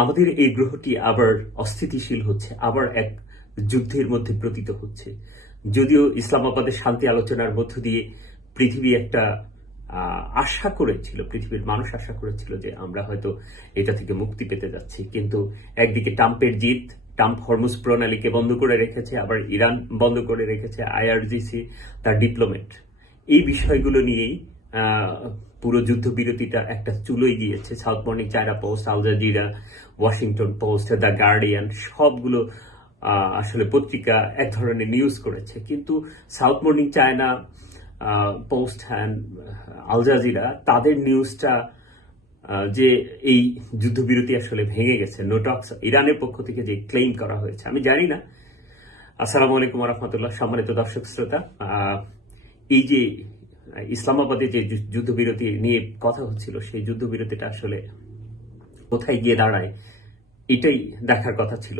আমাদের এই গ্রহটি আবার অস্থিতিশীল হচ্ছে, আবার এক যুদ্ধের মধ্যে পতিত হচ্ছে। যদিও ইসলামাবাদের শান্তি আলোচনার মধ্য দিয়ে পৃথিবী একটা আশা করেছিল, পৃথিবীর মানুষ আশা করেছিল যে আমরা হয়তো এটা থেকে মুক্তি পেতে যাচ্ছি, কিন্তু একদিকে ট্রাম্পের জিত, ট্রাম্প হরমুজ প্রণালীকে বন্ধ করে রেখেছে, আবার ইরান বন্ধ করে রেখেছে, আইআরজিসি তার ডিপ্লোমেট, এই বিষয়গুলো নিয়েই পুরো যুদ্ধবিরতিটা একটা চুলোই গিয়েছে। South Morning China Post, Al Jazeera, Washington Post, the Guardian, সবগুলো আসলে পত্রিকা এক ধরনের নিউজ করেছে। কিন্তু South Morning China Post and Al Jazeera তাদের নিউজটা যে এই যুদ্ধবিরতি আসলে ভেঙে গেছে, নো টক্স, ইরানের পক্ষ থেকে যে ক্লেইম করা হয়েছে, আমি জানি না। আসসালামু আলাইকুম রহমতুল্লাহ, সম্মানিত দর্শক শ্রোতা। এই যে ইসলামাবাদে যে যুদ্ধবিরতি নিয়ে কথা হচ্ছিল, সেই যুদ্ধবিরতিটা আসলে কোথায় গিয়ে দাঁড়ায় এটাই দেখার কথা ছিল।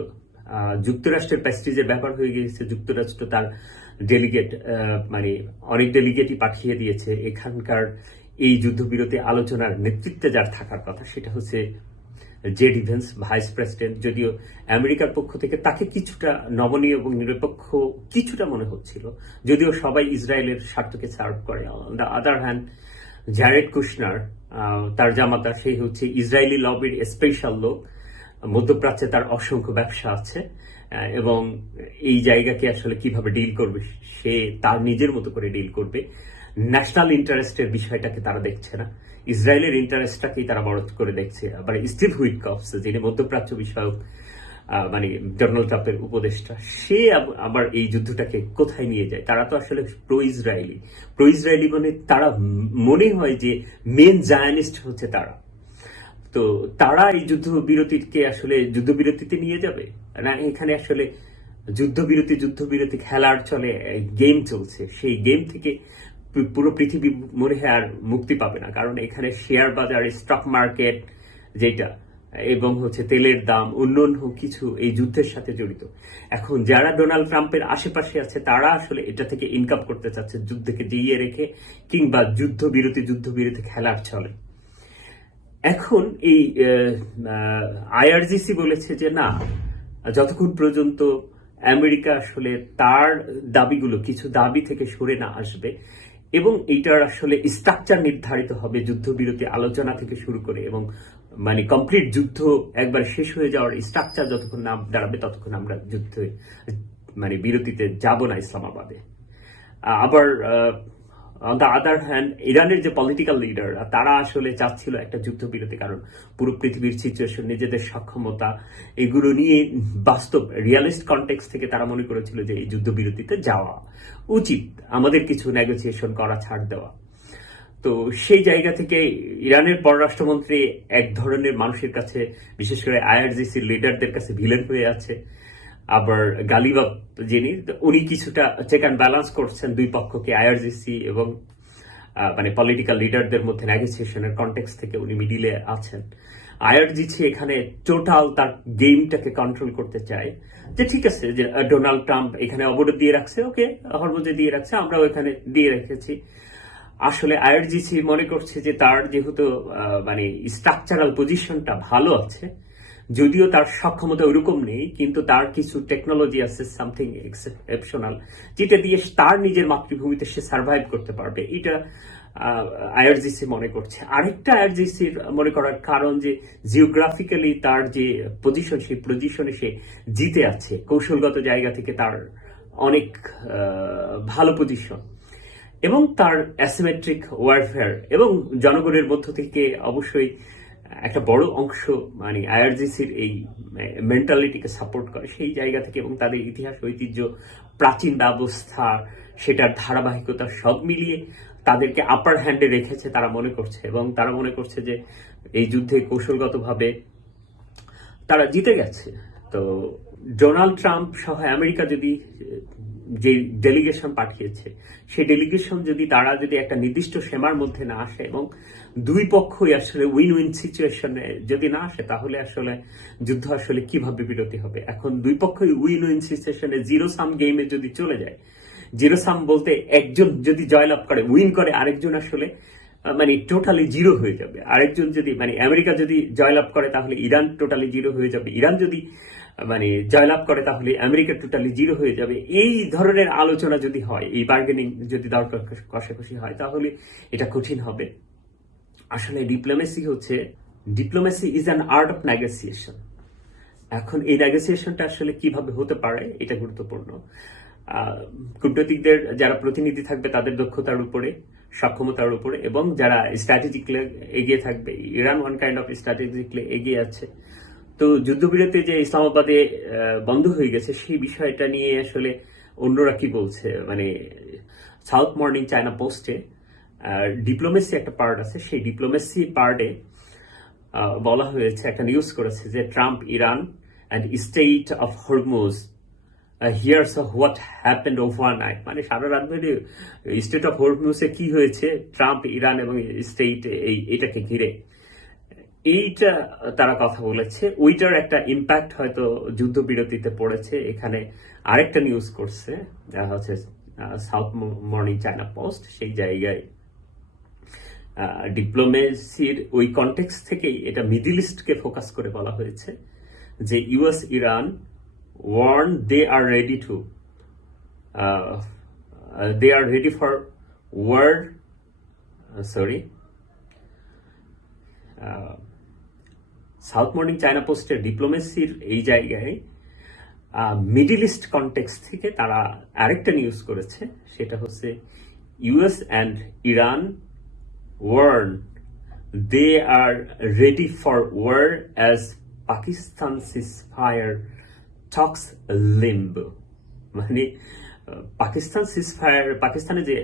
যুক্তরাষ্ট্রের প্রেস্টিজের ব্যাপার হয়ে গিয়েছে। যুক্তরাষ্ট্র তার ডেলিগেট মানে অনেক ডেলিগেটই পাঠিয়ে দিয়েছে। এখানকার এই যুদ্ধবিরতি আলোচনার নেতৃত্বে যার থাকার কথা সেটা হচ্ছে জেডি ভেন্স, ভাইস প্রেসিডেন্ট। যদিও আমেরিকার পক্ষ থেকে তাকে কিছুটা নমনীয় এবং নিরপেক্ষ কিছুটা মনে হচ্ছিল, যদিও সবাই ইসরায়েলের স্বার্থকে সার্ভ করে। On the other hand Jared Kushner, তার জামাতা, সেই হচ্ছে ইসরায়েলি লবির স্পেশাল লোক। মধ্যপ্রাচ্যে তার অসংখ্য ব্যবসা আছে এবং এই জায়গাকে আসলে কিভাবে ডিল করবে সে তার নিজের মতো করে ডিল করবে। ন্যাশনাল ইন্টারেস্টের বিষয়টাকে তারা দেখছে না, ইসরায়েলের ইন্টারেস্টটাকেই তারা বড় করে দেখছে। আবার স্টিভ উইটকফস, যিনি মধ্যপ্রাচ্য বিষয়ক মানে ডোনাল্ড ট্রাম্পের উপদেষ্টা, সে আবার এই যুদ্ধটাকে কোথায় নিয়ে যায়। তারা তো আসলে প্রো ইসরায়েলি মানে তারা মনে হয় যে মেন জায়নিস্ট হচ্ছে তারা। তো তারা এই যুদ্ধবিরতিকে আসলে যুদ্ধবিরতিতে নিয়ে যাবে না, এখানে আসলে যুদ্ধবিরতি খেলার চলে, গেম চলছে। সেই গেম থেকে পুরো পৃথিবী মনে হয় আর মুক্তি পাবে না, কারণ এখানে শেয়ার বাজার, স্টক মার্কেট যেটা, এবং হচ্ছে তেলের দাম, অন্যান্য কিছু এই যুদ্ধের সাথে জড়িত। এখন যারা ডোনাল্ড ট্রাম্পের আশেপাশে আছে তারা আসলে এটা থেকে ইনকাম করতে চাচ্ছে, যুদ্ধকে জিইয়ে রেখে, কিংবা যুদ্ধবিরতি খেলার চলে। এখন এই আইআরজিসি বলেছে যে না, যতক্ষণ পর্যন্ত আমেরিকা আসলে তার দাবিগুলো, কিছু দাবি থেকে সরে না আসবে এবং এইটার আসলে স্ট্রাকচার নির্ধারিত হবে যুদ্ধবিরতি আলোচনা থেকে শুরু করে, এবং মানে কমপ্লিট যুদ্ধ একবার শেষ হয়ে যাওয়ার স্ট্রাকচার যতক্ষণ না দাঁড়াবে ততক্ষণ আমরা যুদ্ধে মানে বিরতিতে যাব না ইসলামাবাদে। আবার অন দ্য আদার হ্যান্ড ইরানের যে পলিটিক্যাল লিডার, তারা আসলে চাচ্ছিল একটা যুদ্ধবিরতি, কারণ পুরো পৃথিবীর সিচুয়েশন, নিজেদের সক্ষমতা, এগুলো নিয়ে বাস্তব রিয়ালিস্ট কনটেক্সট থেকে তারা মনে করেছিল যে এই যুদ্ধবিরতিতে যাওয়া উচিত, আমাদের কিছু নেগোসিয়েশন করা, ছাড় দেওয়া। তো সেই জায়গা থেকে ইরানের পররাষ্ট্রমন্ত্রী এক ধরনের মানুষের কাছে, বিশেষ করে আইআরজিসির লিডারদের কাছে ভিলেন হয়ে আছে। আবার গালিবাব, যিনি, উনি কিছুটা চেক অ্যান্ড ব্যালেন্স করছেন দুই পক্ষকে, আইআরজিসি এবং মানে পলিটিক্যাল লিডারদের মধ্যে নেগোসিয়েশনের কনটেক্সট থেকে উনি মিডিলে আছেন। আইআরজিসি এখানে টোটাল তার গেমটাকে কন্ট্রোল করতে চায়, যে ঠিক আছে যে ডোনাল্ড ট্রাম্প এখানে অবরোধ দিয়ে রাখছে, ওকে, হরমুজে দিয়ে রাখছে, আমরাও এখানে দিয়ে রেখেছি। আসলে আইআরজিসি মনে করছে যে তার যেহেতু মানে স্ট্রাকচারাল পজিশনটা ভালো আছে, যদিও তার সক্ষমতা ওইরকম নেই, কিন্তু তার কিছু টেকনোলজি আছে, সামথিং এক্সেপশনাল, যেটা দিয়ে তার নিজের মাতৃভূমিতে সে সার্ভাইভ করতে পারবে, এটা আইআরজিসি মনে করছে। আরেকটা আইআরজিসির মনে করার কারণ যে জিওগ্রাফিক্যালি তার যে পজিশন, সেই পজিশনে সে জিতে আছে, কৌশলগত জায়গা থেকে তার অনেক ভালো পজিশন, এবং তার অ্যাসিমেট্রিক ওয়ারফেয়ার, এবং জনগণের মধ্য থেকে অবশ্যই একটা বড় অংশ মানে আইআরজিসির এই মেন্টালিটিকে সাপোর্ট করে সেই জায়গা থেকে, এবং তাদের ইতিহাস, ঐতিহ্য, প্রাচীন ব্যবস্থা, সেটার ধারাবাহিকতা সব মিলিয়ে তাদেরকে আপার হ্যান্ডে রেখেছে তারা মনে করছে, এবং তারা মনে করছে যে এই যুদ্ধে কৌশলগতভাবে তারা জিতে গেছে। তো ডোনাল্ড ট্রাম্প সহ আমেরিকা যদি যে ডেলিগেশন পাঠিয়েছে, সেই ডেলিগেশন যদি তারা যদি একটা নির্দিষ্ট সীমার মধ্যে না আসে এবং দুই পক্ষই আসলে উইন উইন সিচুয়েশনে যদি না আসে, তাহলে আসলে যুদ্ধ আসলে কিভাবে বিরতি হবে। এখন দুই পক্ষই উইন উইন সিচুয়েশনে জিরো সাম গেমে যদি চলে যায়, জিরো সাম বলতে একজন যদি জয়লাভ করে, উইন করে, আরেকজন আসলে মানে টোটালি জিরো হয়ে যাবে। আরেকজন যদি মানে আমেরিকা যদি জয়লাভ করে তাহলে ইরান টোটালি জিরো হয়ে যাবে, ইরান যদি মানে জয়লাভ করে তাহলে আমেরিকা টোটালি জিরো হয়ে যাবে। এই ধরনের আলোচনা যদি হয়, এই বার্গেনিং যদি দর কষাকষি হয়, তাহলে এটা কঠিন হবে। আসলে diplomacy is an art of negotiation. এখন এই নেগোসিয়েশনটা আসলে কিভাবে হতে পারে এটা গুরুত্বপূর্ণ। কূটনৈতিকদের যারা প্রতিনিধি থাকবে তাদের দক্ষতার উপরে, সক্ষমতার উপরে, এবং যারা স্ট্র্যাটেজিক্যালি এগিয়ে থাকবে। Iran one kind of strategically এগিয়ে আছে। তো যুদ্ধবিরতি যে ইসলামাবাদে বন্ধ হয়ে গেছে সেই বিষয়টা নিয়ে আসলে অন্যরা কি বলছে, মানে সাউথ মর্নিং চায়না পোস্টে ডিপ্লোমেসি একটা পার্ট আছে, সেই ডিপ্লোমেসি পার্টে বলা হয়েছে, একটা নিউজ করেছে যে Trump Iran and state of Hormuz here's what happened overnight. মানে সারা রাত ধরে স্টেট অফ হরমুজে কি হয়েছে, ট্রাম্প ইরান এবং স্টেট এটাকে ঘিরে এইটা তারা কথা বলেছে। ওইটার একটা ইম্প্যাক্ট হয়তো যুদ্ধবিরতিতে পড়েছে। এখানে আরেকটা নিউজ করছে হচ্ছে সাউথ মর্নিং চায়না পোস্ট, সেই জায়গায় ডিপ্লোমেসির ওই কনটেক্সট থেকেই এটা মিডল ইস্টকে ফোকাস করে বলা হয়েছে যে US Iran warn they are ready for war South Morning China পোস্টের ডিপ্লোমেসির এই জায়গায় মিডল ইস্ট কনটেক্সট থেকে তারা আরেকটা নিউজ করেছে, সেটা হচ্ছে US and Iran warn they are ready for war as Pakistan ceasefire talks limp. মানে পাকিস্তানে যে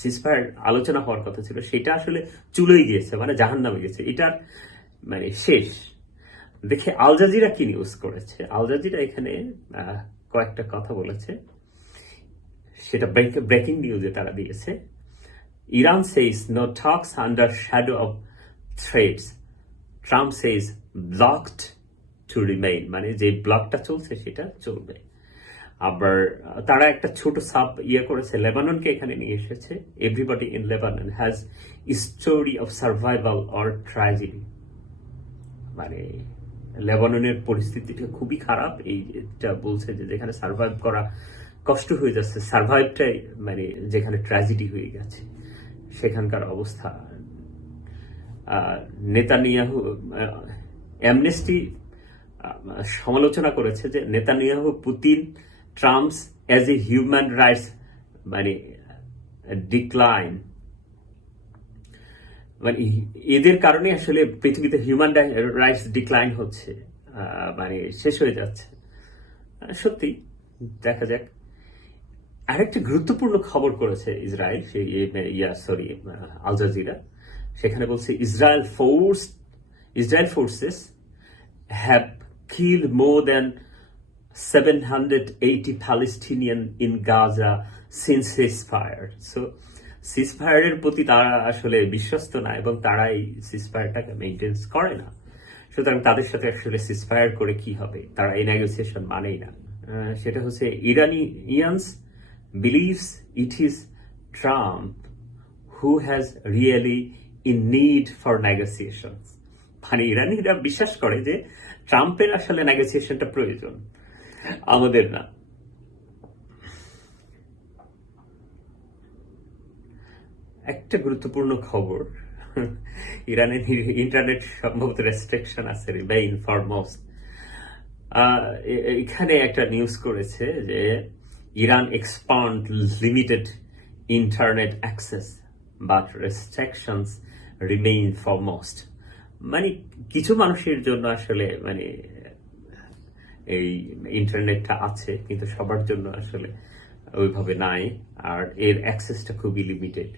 সিজফায়ার আলোচনা হওয়ার কথা ছিল সেটা আসলে চুলোই গিয়েছে, মানে জাহান্নামে গেছে, এটার মানে শেষ। দেখে আল জাজিরা কি নিউজ করেছে, আল জাজিরা এখানে কয়েকটা কথা বলেছে, সেটা ব্রেকিং নিউজে তারা দিয়েছে। Iran says no talks under shadow of threats. Trump says blocked to remain. মানে যে ব্লকটা চলছে সেটা চলবে। আবার তারা একটা ছোট সাব করেছে, লেবাননকে এখানে নিয়ে এসেছে। Everybody in Lebanon has story of survival or tragedy. মানে লেবাননের পরিস্থিতিটা খুবই খারাপ, এইটা বলছে যে যেখানে সার্ভাইভ করা কষ্ট হয়ে যাচ্ছে, সার্ভাইভটাই মানে যেখানে ট্র্যাজেডি হয়ে গেছে সেখানকার অবস্থা। নেতানিয়াহু অ্যামনেস্টি সমালোচনা করেছে যে Netanyahu Putin Trump's as a human rights মানে ডিক্লাইন, মানে এদের কারণে আসলে পৃথিবীতে হিউম্যান রাইটস ডিক্লাইন হচ্ছে, মানে শেষ হয়ে যাচ্ছে। সত্যি দেখা যাক। আরেকটা গুরুত্বপূর্ণ খবর করেছে ইসরায়েল, আল জাজিরা, সেখানে বলছে Israel forces have killed more than 780 Palestinian in Gaza since ceasefire. So সিজফায়ারের প্রতি তারা আসলে বিশ্বস্ত না এবং তারা এই সিজফায়ারটাকে মেইনটেন্স করে না। সুতরাং তাদের সাথে আসলে সিজফায়ার করে কি হবে, তারা এই নেগোসিয়েশন মানেই না। সেটা হচ্ছে ইরানিয়ানস believes it is Trump who has really in need for negotiations. মানে ইরানিরা বিশ্বাস করে যে ট্রাম্পের আসলে নেগোসিয়েশনটা প্রয়োজন, আমাদের না। একটা গুরুত্বপূর্ণ খবর, ইরানের ইন্টারনেট সম্ভবত রেস্ট্রিকশন আছে রিমেইন ফরমোস্ট। এখানে একটা নিউজ করেছে যে Iran expand limited internet access, but restrictions remain for most. মানে কিছু মানুষের জন্য আসলে মানে এই ইন্টারনেটটা আছে, কিন্তু সবার জন্য আসলে ওইভাবে নাই, আর এর অ্যাক্সেসটা খুবই লিমিটেড,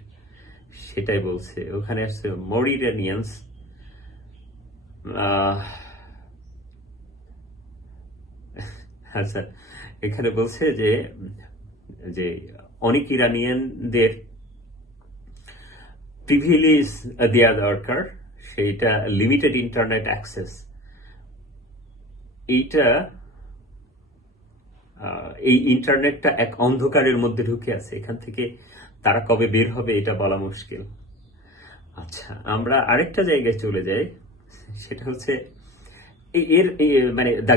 সেটাই বলছে। ওখানে আসছে মোর ইরানিয়ানস আচ্ছা, এখানে বলছে যে অনেক ইরানিয়ানদের প্রিভিলেজ দেওয়া দরকার, সেইটা লিমিটেড ইন্টারনেট অ্যাক্সেস। এই ইন্টারনেটটা এক অন্ধকারের মধ্যে ঢুকে আছে, এখান থেকে তারা কবে বের হবে এটা বলা মুশকিল। আচ্ছা, আমরা আরেকটা জায়গায় চলে যাই, সেটা হচ্ছে মানে দ্য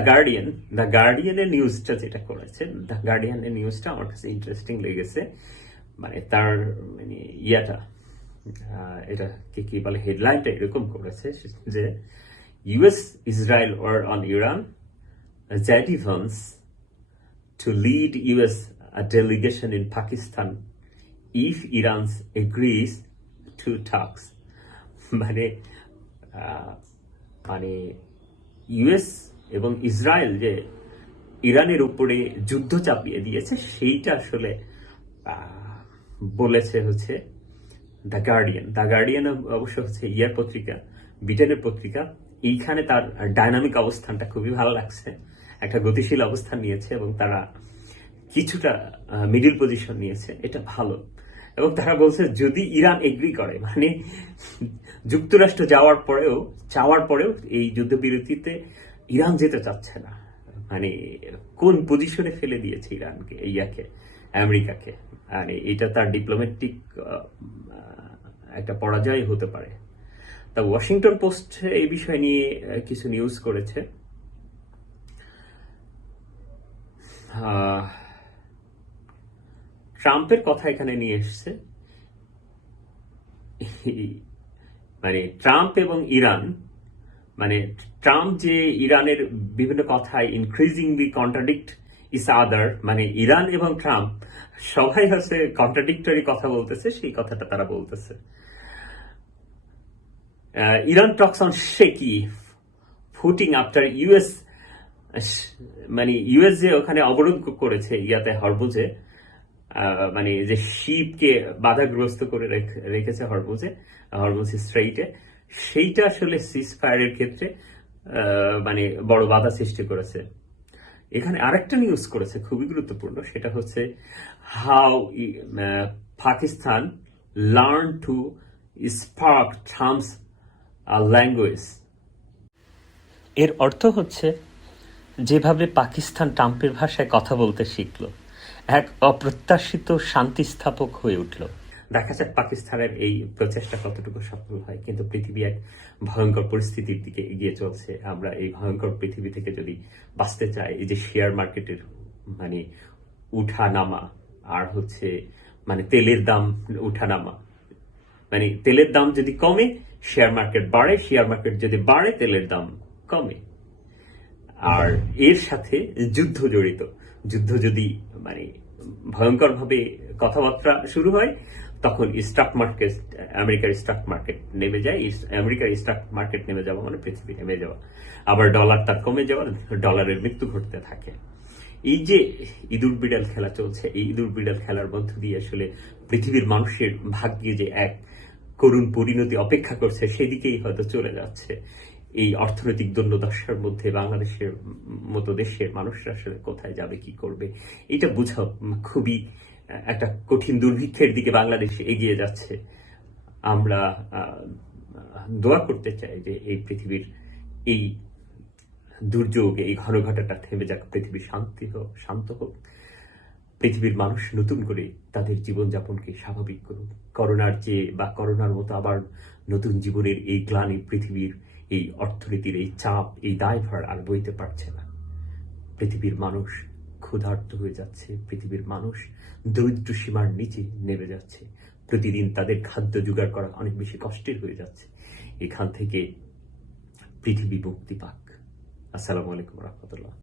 গার্ডিয়ানের নিউজটা যেটা করেছে, দ্য গার্ডিয়ানের নিউজটা আমার কাছে ইন্টারেস্টিং লেগেছে। মানে তার মানে ইয়াটা এটা কি বলে, হেডলাইনটা এরকম করেছে যে US Israel war on Iran, JD Vance to lead US a delegation in Pakistan if Iran agrees to talks. মানে মানে ইউএস এবং ইসরায়েল যে ইরানের উপরে যুদ্ধ চাপিয়ে দিয়েছে সেইটা আসলে বলেছে হচ্ছে দ্য গার্ডিয়ান অবশ্য হচ্ছে ইয়ার পত্রিকা, ব্রিটেনের পত্রিকা। এইখানে তার ডাইনামিক অবস্থানটা খুবই ভালো লাগছে, একটা গতিশীল অবস্থান নিয়েছে এবং তারা কিছুটা মিডিল পজিশন নিয়েছে, এটা ভালো। এবং তারা বলছে যদি ইরান এগ্রি করে, মানে যুক্তরাষ্ট্র চাওয়ার পরেও এই যুদ্ধবিরতিতে ইরান যেতে চাচ্ছে না, মানে কোন পজিশনে ফেলে দিয়েছে ইরানকে, আমেরিকাকে। মানে এটা তার ডিপ্লোম্যাটিক একটা পরাজয় হতে পারে। তা ওয়াশিংটন পোস্ট এই বিষয় নিয়ে কিছু নিউজ করেছে। ট্রাম্পের কথা এখানে নিয়ে এসছে। মানে ট্রাম্প এবং ইরান, মানে ট্রাম্প যে ইরানের বিভিন্ন কথায় ইনক্রিজিংলি কন্ট্রাডিক্ট ইস আদার, মানে ইরান এবং ট্রাম্প সবাই হচ্ছে কন্ট্রাডিক্টরি কথা বলতেছে, সেই কথাটা তারা বলতেছে। Iran talks on shaky footing after US, মানে ইউএস যে ওখানে অবরোধ করেছে হরমুজে, মানে যে শিপকে বাধাগ্রস্ত করে রেখেছে হরমুজ স্ট্রেইটে, সেইটা আসলে সিজ ফায়ারের ক্ষেত্রে মানে বড় বাধা সৃষ্টি করেছে। এখানে আরেকটা নিউজ করেছে খুবই গুরুত্বপূর্ণ, সেটা হচ্ছে how Pakistan learn to spark Trump's language. এর অর্থ হচ্ছে যেভাবে পাকিস্তান ট্রাম্পের ভাষায় কথা বলতে শিখল, এক অপ্রত্যাশিত শান্তি স্থাপক হয়ে উঠল। দেখা যাক পাকিস্তানের এই প্রচেষ্টা কতটুকু সফল হয়, কিন্তু পৃথিবী এক ভয়ঙ্কর পরিস্থিতির দিকে এগিয়ে চলছে। আমরা এই ভয়ঙ্কর পৃথিবী থেকে যদি বাঁচতে চাই, এই যে শেয়ার মার্কেটের মানে উঠা নামা, আর হচ্ছে মানে তেলের দাম উঠা নামা, মানে তেলের দাম যদি কমে শেয়ার মার্কেট বাড়ে, শেয়ার মার্কেট যদি বাড়ে তেলের দাম কমে। আর এর সাথে যুদ্ধ জড়িত, যুদ্ধ যদি মানে ভয়ঙ্কর ভাবে কথাবার্তা শুরু হয়, তখন স্টক মার্কেট, আমেরিকার স্টক মার্কেট নেমে যায়। আমেরিকার স্টক মার্কেট নেমে যাওয়া মানে পৃথিবী নেমে যাওয়া। আবার ডলার তার কমে যাওয়া, ডলারের মৃত্যু ঘটতে থাকে। এই যে ইঁদুর বিড়াল খেলা চলছে, এই ইঁদুর বিড়াল খেলার মধ্য দিয়ে আসলে পৃথিবীর মানুষের ভাগ্যে যে এক করুণ পরিণতি অপেক্ষা করছে, সেদিকেই হয়তো চলে যাচ্ছে। এই অর্থনৈতিক দণ্ডদশার মধ্যে বাংলাদেশের মতো দেশের মানুষরা আসলে কোথায় যাবে, কি করবে, এটা বোঝা খুবই একটা কঠিন দুর্ভিক্ষের দিকে বাংলাদেশ এগিয়ে যাচ্ছে। আমরা দোয়া করতে চাই যে এই পৃথিবীর এই দুর্যোগ, এই ঘনঘটাটা থেমে যাক, পৃথিবী শান্ত হোক, পৃথিবীর মানুষ নতুন করে তাদের জীবনযাপনকে স্বাভাবিক করুক। করোনার মতো আবার নতুন জীবনের এই গ্লানি পৃথিবীর এই অর্থনীতির এই চাপ, এই দায়ভার আর বইতে পারছে না। পৃথিবীর মানুষ ক্ষুধার্ত হয়ে যাচ্ছে, পৃথিবীর মানুষ দরিদ্র সীমার নিচে নেমে যাচ্ছে। প্রতিদিন তাদের খাদ্য জোগাড় করা অনেক বেশি কষ্টের হয়ে যাচ্ছে। এখান থেকে পৃথিবী মুক্তি পাক। আসসালামু আলাইকুম রহমতুল্লাহ।